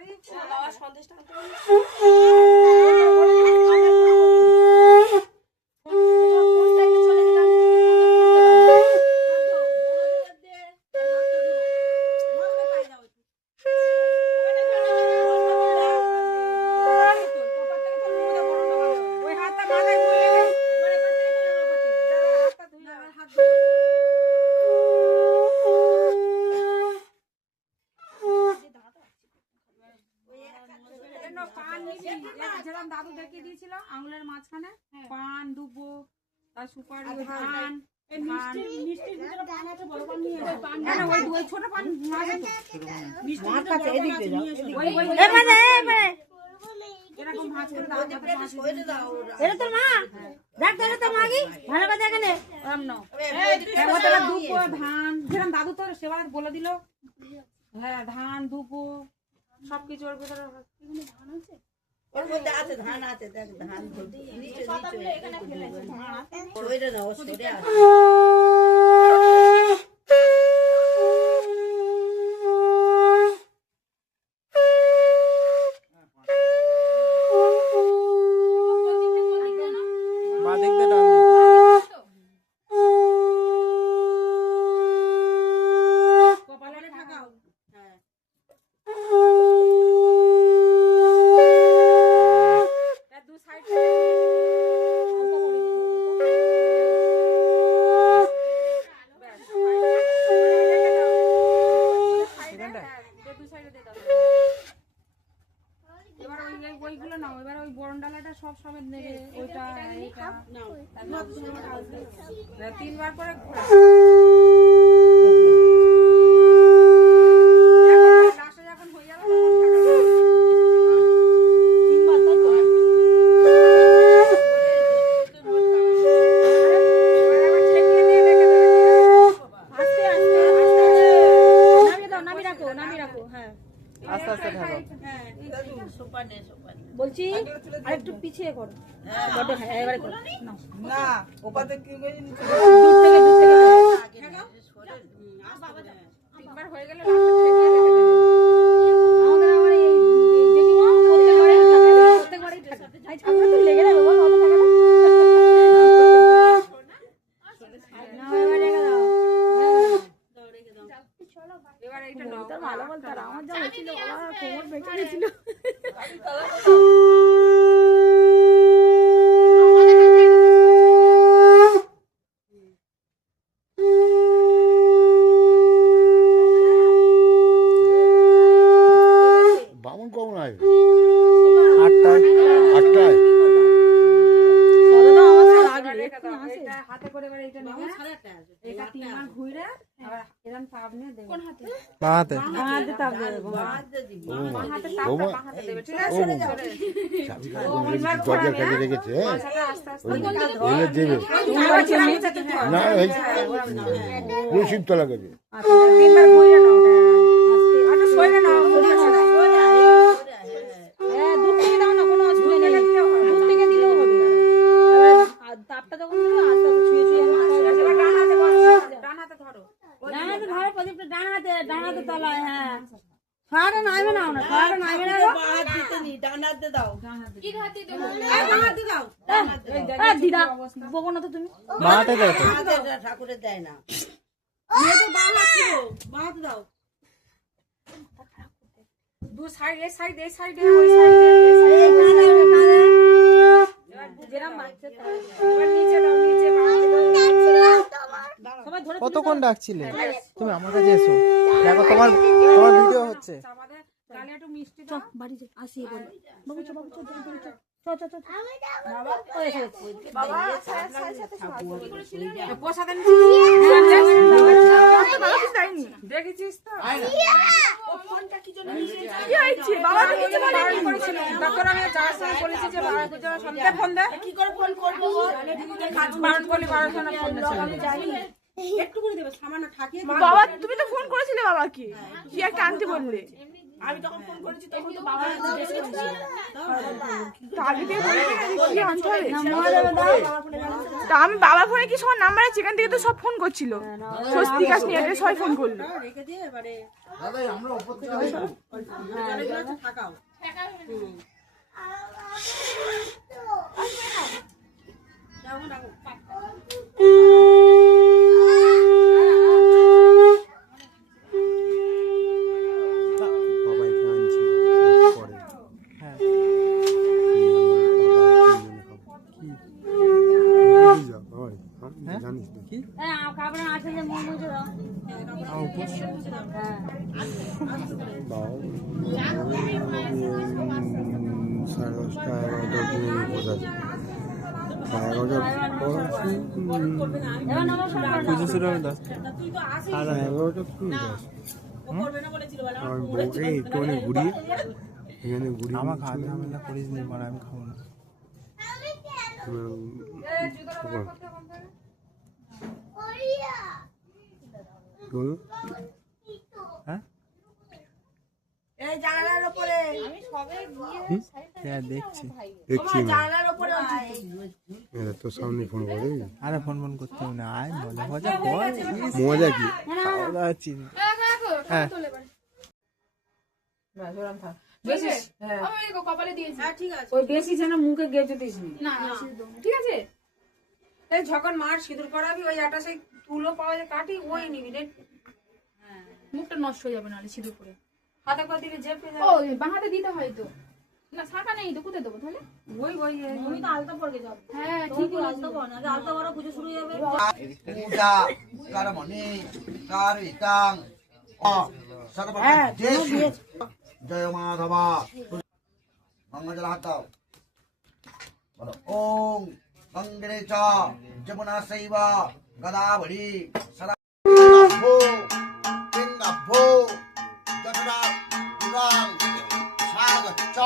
করি সন্দেশটা দাদু দেখিয়ে দিয়েছিল আঙুলের মাঝখানে পান দুবো তার সুপারি ধান ছোট পান এরকম ভাঁজ করে তোর মা দেখ দেখ তোর মা কি ভালো কথা এখানে ধান যেরকম দাদু তোর সেবার বলে দিল হ্যাঁ ধান দুপো সবকিছু ওর ভিতরে ধান আছে ওর মধ্যে আছে ধান আছে দেখ ধান নিচে নিচে এখানে ফেলে আছে ওইটা না ও সরে আছে মা দেখতে ডান কপালে ঠাকাও হ্যাঁ দু সাইড ওইগুলো না এবার ওই বরণ ডালাটা সব সমেত নেবে ওইটা এইটা তিনবার করে যখন হয়ে যাবে আস্তে আস্তে ঢালো বলছি আর একটু পিছিয়ে করো বড় হ্যাঁ এবারে করো না ওপাতে কি করে নিচে দূর থেকে একবার হয়ে গেলে লাস্টে ঠেকিয়ে রেখে দেবে আমাদের আবার এই জেঠিমা প্রত্যেকবারই থাকে আই ঠাকুর তো লেগে যাবে বাবা অত থাকে না এবারে রেখে দাও দাও রেখে দাও এবারে এইটা নাও তার ভালো বল তার আমার যা হয়েছিল বাবা কোমর বেঁকে গিয়েছিল বামন কখন আসবে? 8টায়। হাতে করে এবার এটা নেবে এটা তিনবার ঘুরে আবার এরকম তাপ নিয়ে দেবে কোন হাতে বাঁ হাতে হাতে তাপ দেবে বাঁ হাতে তাপটা বাঁ হাতে দেবে ঠিক আছে দরজার কাছে রেখেছে আস্তে আস্তে দেবে না পুরো শিবতলা কাছে তিনবার ঘুরে নাও আচ্ছা সরে নাও দুধ থেকে দাও না কোনো অসুবিধা নেই দুধ থেকে দিলেও হবে তাপটা তখন আস্তে আস্তে ছুঁয়ে ছুঁয়ে ডান হাতে ধরো প্রদীপটা ডান হাতে তলায় হ্যাঁ খাওয়াটা নাইবে না না খাওয়াটা নাইবে না বাহাত দিতে নি ডান হাতে দাও কি হাতে দাও ডান হাতে দাও দিদা বকো না তো তুমি বাঁ হাতে দাও তো ঠাকুরের দেয় না নিয়ে তো বাঁ হাত ছিল বাঁ হাতে দাও দু সাইড এই সাইডে ওই সাইডে যেরকম বাচ্চা এবার নিচে দাও নিচে সবাই ধরে কতক্ষণ ডাকছিলে তুমি আমার কাছে এসো দেখো তোমার ভিডিও হচ্ছে আমাদের গালে একটু মিষ্টি দাও বাড়ি যা আসি বল বাবু চল চ বাবা ওই এসেছে বাবা সাথে পোষাতে দেখেছিস তো ও ফোনটা কি জন্য কি হইছে বাবা তো কিছু বলেনি করেছিল তখন আমি যাওয়ার সময় বলেছি যে বাবা তো যাওয়ার সময় ফোন দে কি করে ফোন করব কাজ বারণ করলি 12 জনের ফোন দে আমি জানি একটু করে দেবে সামান্য ঠাকিয়ে বাবা তুমি তো ফোন করেছিলে বাবাকে কি একটা আনতে বললে আমি যখন ফোন করেছি তখন তো বাবা এসে গেছে। তা আমি বাবার ফোনে কি সবার নাম্বার আছে, এখান থেকে তো সব ফোন করছিল, স্বস্তিকা স্নেহা সবাই ফোন করলো। রেখে দিয়ে এবারে আমরা উপর থেকে থাকাও বাবাইকে আনছি পরে। হ্যাঁ জানিস না কি কাপড় আছে যে মুখ মুছে দাও। সাড়ে 10টা 11টা বোঝা যায়। সাড়ে 11টা এবার নমস্কার করে পুজো শুরু হবে 10টা। সাড়ে 11টা কি আমি বউকে একটুখানি ঘুরিয়ে এখানে ঘুরিয়ে আমার খাওয়া ঝামেলা করিস নি, মানে আমি খাবো না। হ্যাঁ এই জানালার উপরে হ্যাঁ দেখছি। দেখছি না জানালার উপরে এটা তো সামনে ফোন করে আরে ফোন ফোন করতে হবে না, আয় মজা মজা কর। মজা কি খাওয়া দাওয়া চিনি। হ্যাঁ কপালে দিয়েছি। হ্যাঁ ঠিক আছে ওই বেশি যেন মুখে গেঁথে দিস নি। না ঠিক আছে। এই যখন মার সিঁদুর করাবি ওই একটা সেই তুলো পাওয়া যায় কাটি ওই নিবি রে, মুখটা নষ্ট হয়ে যাবে না সিঁদুর করে। হাতে করে দিলে জেপে ও যাবে। বাঁ হাতে দিতে হয় তো, না শাখা নেই তো, কোথায় দেবো তাহলে? ওই ওই তুমি তো আলতা পরে যাবে। হ্যাঁ ঠিক ঠিক আলতা পর না, আলতা পরা পুজো শুরু হয়ে যাবে। পূজা কারমণি কারিতাং জয় মাধবা মঙ্গল হাত দাও বলো ওম গঙ্গে চ যমুনা শৈব গদাবরী সদা ভো কিংবা ভো যতরা পুরাং সাগ চ